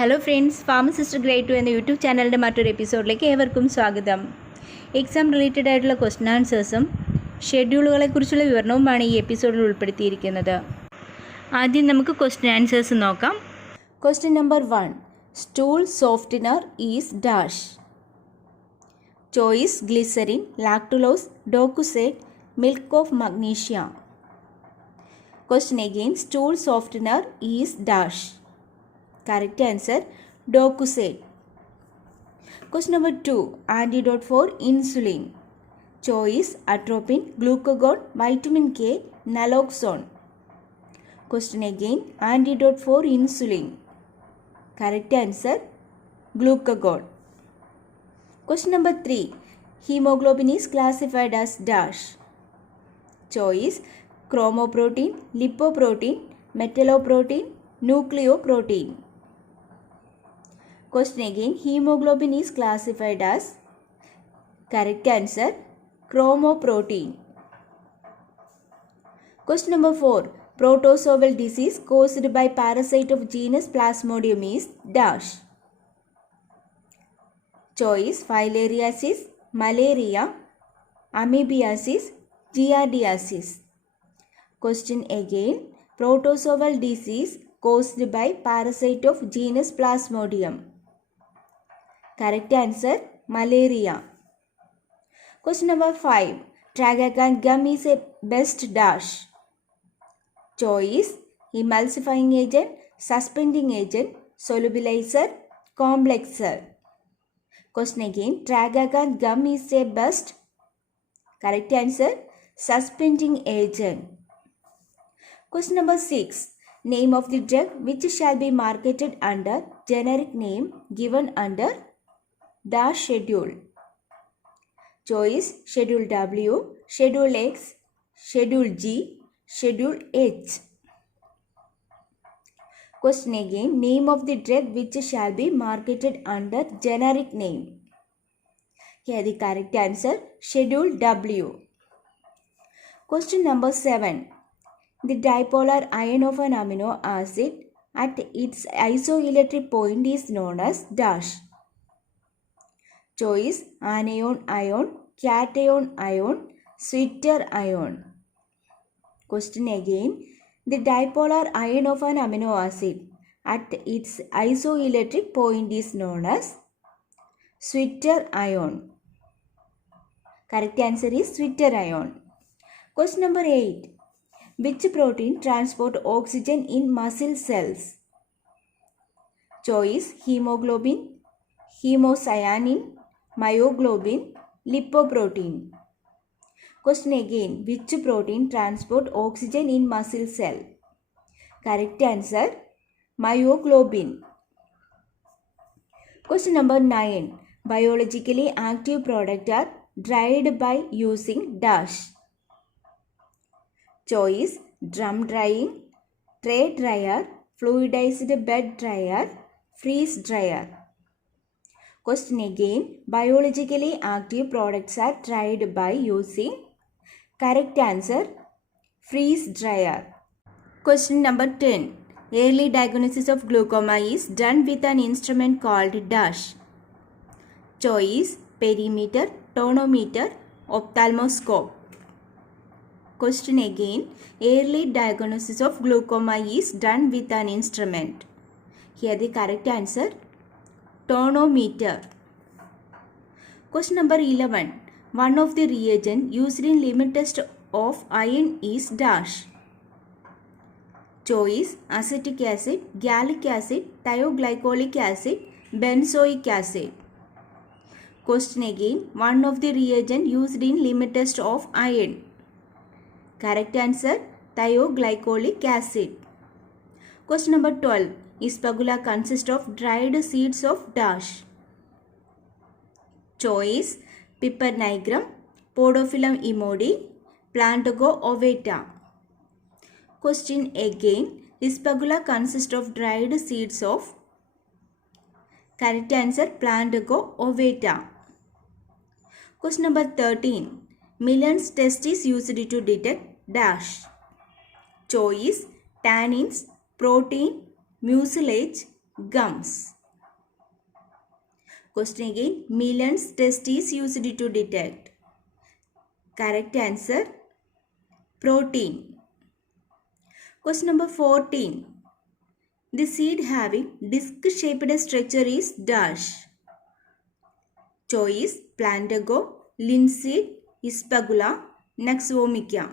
Hello friends, pharmacist grade 2 എന്ന YouTube ചാനലിൻ്റെ മറ്റൊരു എപ്പിസോഡിലേക്ക് ഏവർക്കും സ്വാഗതം. എക്സാം റിലേറ്റഡ് ആയിട്ടുള്ള ക്വസ്റ്റ്യൻ ആൻസേഴ്സും ഷെഡ്യൂളുകളെക്കുറിച്ചുള്ള വിവരണവുമാണ് ഈ എപ്പിസോഡിൽ ഉൾപ്പെടുത്തിയിരിക്കുന്നത്. ആദ്യം നമുക്ക് ക്വസ്റ്റ്യൻ ആൻസേഴ്സ് നോക്കാം. Question number 1. Stool softener is dash. Choice glycerin, lactulose, docusate, milk of magnesia. Question again. Stool softener is dash. Correct answer Docusate. Question number 2. Antidote for insulin. Choice atropine, glucagon, vitamin K, naloxone. Question again. Antidote for insulin. Correct answer glucagon. Question number 3. Hemoglobin is classified as dash. Choice chromoprotein, lipoprotein, metalloprotein, nucleoprotein. Question again. Hemoglobin is classified as correct answer chromoprotein. Question number 4. Protozoal disease caused by parasite of genus Plasmodium is dash. Choice filariasis, malaria, amoebiasis, giardiasis. Question again. Protozoal disease caused by parasite of genus Plasmodium. Correct answer malaria. Question number 5. Tragacan gum is a best dash. Choice emulsifying agent, suspending agent, solubilizer, complexer. Question again. Tragacan gum is a best. Correct answer suspending agent. Question number 6. Name of the drug which shall be marketed under generic name given under dash schedule. Choice Schedule W, Schedule X, Schedule G, Schedule H. Question again. Name of the drug which shall be marketed under generic name. Here the correct answer Schedule W. Question number 7. The dipolar ion of an amino acid at its isoelectric point is known as dash. Choice anion ion, cation ion, sweeter ion. Question again. The dipolar ion of an amino acid at its isoelectric point is known as sweeter ion. Correct answer is sweeter ion. Question number 8. Which protein transport oxygen in muscle cells? Choice hemoglobin, hemocyanin, myoglobin, lipoprotein. Question again. Which protein transport oxygen in muscle cell? Correct answer myoglobin. Question number 9. Biologically active products are dried by using dash. Choice drum drying, tray dryer, fluidized bed dryer, freeze dryer. Question again. Biologically active products are dried by using correct answer freeze dryer. Question number 10. Early diagnosis of glaucoma is done with an instrument called dash. Choice perimeter, tonometer, ophthalmoscope. Question again. Early diagnosis of glaucoma is done with an instrument. Here the correct answer tonometer. Question number 11. One of the reagent used in limit test of iron is dash. Choice acetic acid, gallic acid, thioglycolic acid, benzoic acid. Question again. One of the reagent used in limit test of iron. Correct answer thioglycolic acid. Question number 12. Ispagula consists of dried seeds of dash. Choice Piper nigrum, Podophyllum immodi, Plantago ovata. Question again. Ispagula consists of dried seeds of. Correct answer Plantago ovata. Question number 13. Millen's test is used to detect dash. Choice tannins, protein, mucilage, gums. Question again. Millen's test is used to detect. Correct answer, protein. Question number 14. The seed having disc-shaped structure is dash. Choice Plantago, linseed, Ispagula, Naxvomica.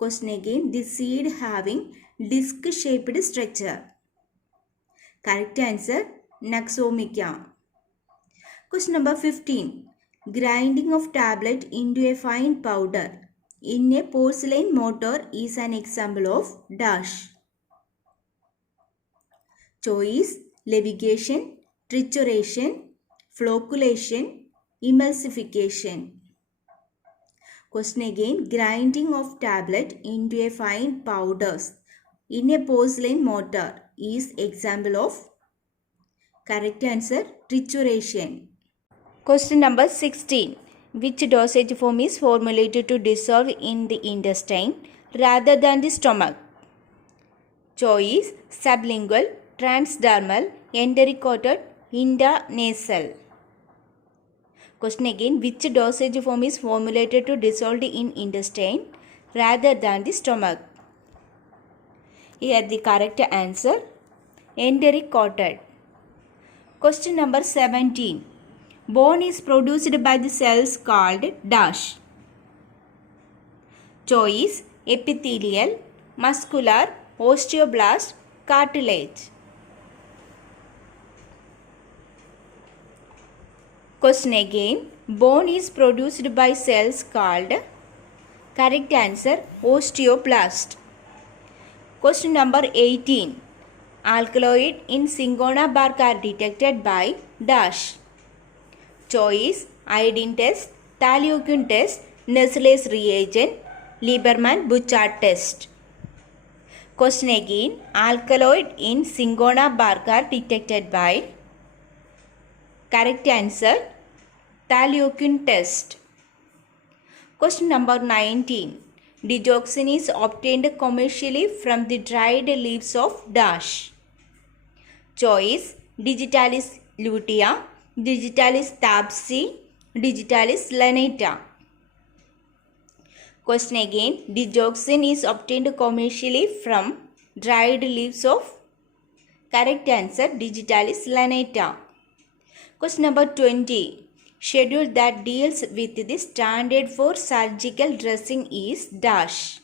Question again. The seed having disc-shaped structure. Correct answer, Naxvomica. Question number 15. Grinding of tablet into a fine powder in a porcelain mortar is an example of dash. Choice levication, trituration, flocculation, emulsification. Question again. Grinding of tablet into a fine powders in a porcelain mortar is example of. Correct answer, trituration. Question number 16. Which dosage form is formulated to dissolve in the intestine rather than the stomach? Choice sublingual, transdermal, enteric-coated, intranasal. Question again. Which dosage form is formulated to dissolve in intestine rather than the stomach? Here the correct answer, enteric-coated. Question number 17. Bone is produced by the cells called dash. Choice epithelial, muscular, osteoblast, cartilage. Question again. Bone is produced by cells called. Correct answer, osteoblast. Question number 18. Alkaloid in cinchona bark are detected by dash. Choice iodine test, Thalioquin test, Nessler's reagent, Lieberman-Bouchard test. Question again. Alkaloid in cinchona bark are detected by. Correct answer, Thalioquin test. Question number 19. Digoxin is obtained commercially from the dried leaves of dash. Choice Digitalis lutea, Digitalis thapsi, Digitalis lanata. Question again. Digoxin is obtained commercially from dried leaves of. Correct answer, Digitalis lanata. Question number 20. Schedule that deals with the standard for surgical dressing is dash.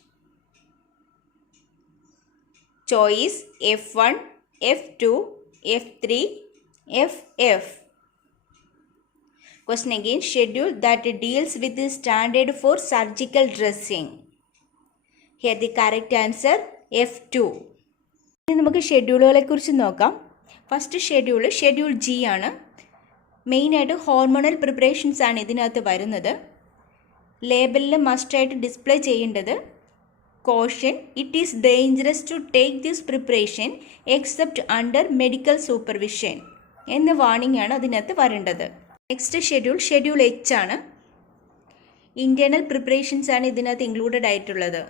Choice F1, F2, F3, FF. Question again. Schedule that deals with the standard for surgical dressing. Here the correct answer, F2. ഇനി നമുക്ക് ഷെഡ്യൂളുകളെ കുറിച്ച് നോക്കാം. First schedule G ആണ്. മെയിനായിട്ട് hormonal preparations ആണ് ഇതിനകത്ത് വരുന്നത്. ലേബലിൽ മസ്റ്റായിട്ട് ഡിസ്പ്ലേ ചെയ്യേണ്ടത് caution, it is dangerous to take this preparation except under medical supervision എന്ന വാർണിംഗ് ആണ് അതിനകത്ത് വരേണ്ടത്. നെക്സ്റ്റ് ഷെഡ്യൂൾ H ആണ്. ഇൻറ്റേർണൽ പ്രിപ്പറേഷൻസ് ആണ് ഇതിനകത്ത് ഇൻക്ലൂഡഡ് ആയിട്ടുള്ളത്.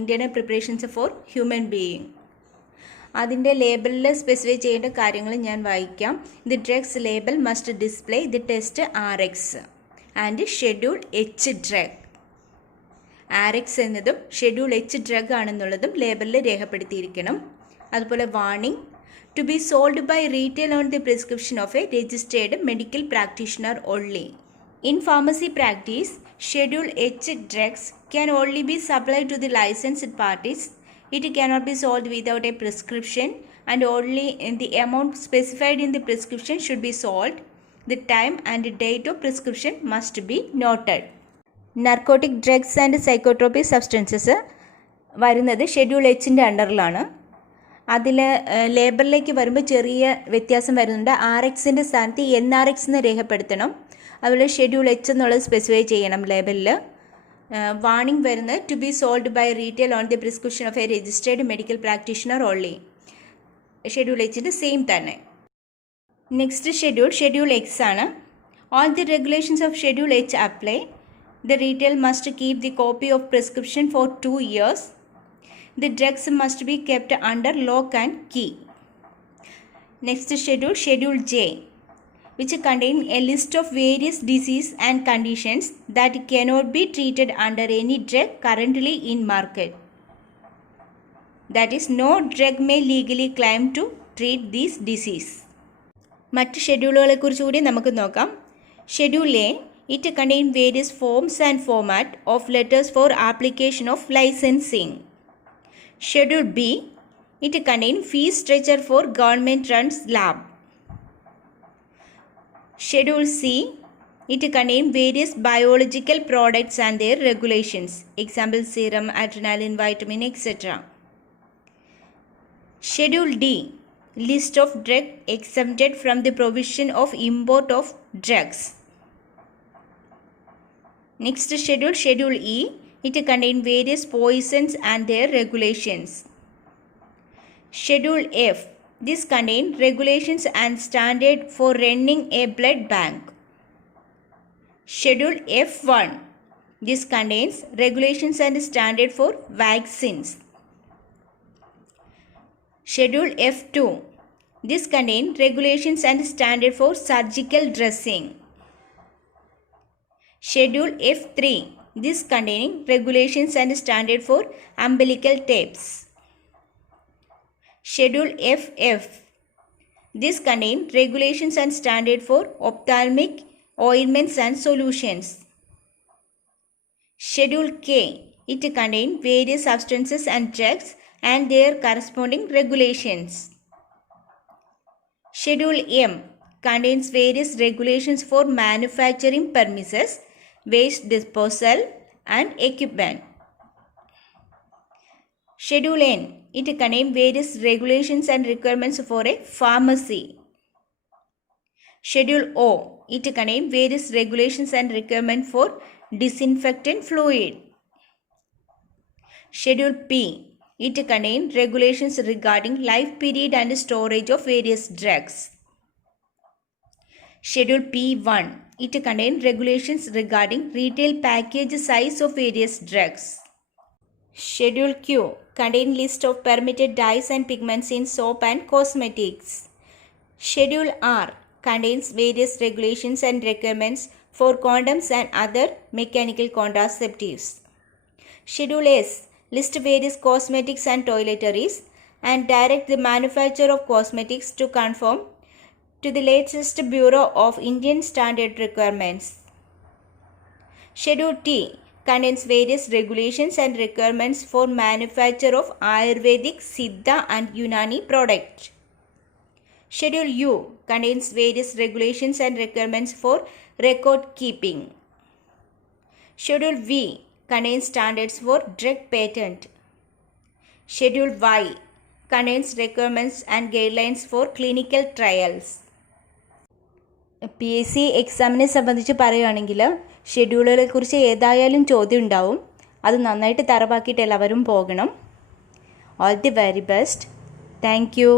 Internal preparations for human being. അതിൻ്റെ ലേബലിൽ സ്പെസിഫൈ ചെയ്യേണ്ട കാര്യങ്ങൾ ഞാൻ വായിക്കാം. The drugs label must display the text RX and schedule H drug. RX എന്നതും ഷെഡ്യൂൾ H ഡ്രഗ് ആണെന്നുള്ളതും ലേബലിൽ രേഖപ്പെടുത്തിയിരിക്കണം. അതുപോലെ warning to be sold by retail on the prescription of a registered medical practitioner only. In pharmacy practice schedule H drugs can only be supplied to the licensed parties. It cannot be sold without a prescription and only the amount specified in the prescription should be sold. The time and date of prescription must be noted. Narcotic drugs and psychotropic substances വരുന്നത് schedule Hൻ്റെ അണ്ടറിലാണ്. അതിൽ ലേബലിലേക്ക് വരുമ്പോൾ ചെറിയ വ്യത്യാസം വരുന്നുണ്ട്. RXൻ്റെ സ്ഥാനത്ത് NRX എന്ന് രേഖപ്പെടുത്തണം. അതുപോലെ ഷെഡ്യൂൾ H എന്നുള്ളത് സ്പെസിഫൈ ചെയ്യണം ലേബലിൽ. വാർണിംഗ് വരുന്നത് to be sold by retail on the prescription of a registered medical practitioner only. Schedule Hൻ്റെ സെയിം തന്നെ. നെക്സ്റ്റ് ഷെഡ്യൂൾ X ആണ്. All the regulations of schedule H apply. The retail must keep the copy of prescription for 2 years. The drugs must be kept under lock and key. Next schedule, Schedule J, which contain a list of various diseases and conditions that cannot be treated under any drug currently in market. That is, no drug may legally claim to treat this disease. മറ്റ് ഷെഡ്യൂളുകളെ കുറിച്ച് കൂടി നമുക്ക് നോക്കാം. Schedule A, it contain various forms and format of letters for application of licensing. Schedule B, it contain fee structure for government runs lab. Schedule C, it contain various biological products and their regulations. Example, serum, adrenaline, vitamin, etc. Schedule D, list of drugs exempted from the provision of import of drugs. Next schedule, Schedule E, it contain various poisons and their regulations. Schedule F, this contain regulations and standard for running a blood bank. Schedule F1, this contains regulations and standard for vaccines. Schedule F2, this contain regulations and standard for surgical dressing. Schedule F3, this containing regulations and standard for umbilical tapes. Schedule FF, this contain regulations and standard for ophthalmic ointments and solutions. Schedule K, it contain various substances and drugs and their corresponding regulations. Schedule M contains various regulations for manufacturing premises, waste disposal and equipment. Schedule N, it contains various regulations and requirements for a pharmacy. Schedule O, it contains various regulations and requirements for disinfectant fluid. Schedule P, it contains regulations regarding life period and storage of various drugs. Schedule P1, it contains regulations regarding retail package size of various drugs. Schedule Q contains list of permitted dyes and pigments in soap and cosmetics. Schedule R contains various regulations and requirements for condoms and other mechanical contraceptives. Schedule S list various cosmetics and toiletries and direct the manufacturer of cosmetics to conform to the latest Bureau of Indian Standard requirements. Schedule T contains various regulations and requirements for manufacture of Ayurvedic, Siddha and Unani products. Schedule U contains various regulations and requirements for record keeping. Schedule V contains standards for drug patent. Schedule Y contains requirements and guidelines for clinical trials. PSC എക്സാമിനെ സംബന്ധിച്ച് പറയുകയാണെങ്കിൽ ഷെഡ്യൂളുകളെ കുറിച്ച് ഏതായാലും ചോദ്യം ഉണ്ടാവും. അത് നന്നായിട്ട് തറവാക്കിയിട്ട് എല്ലാവരും പോകണം. All the very best. Thank you.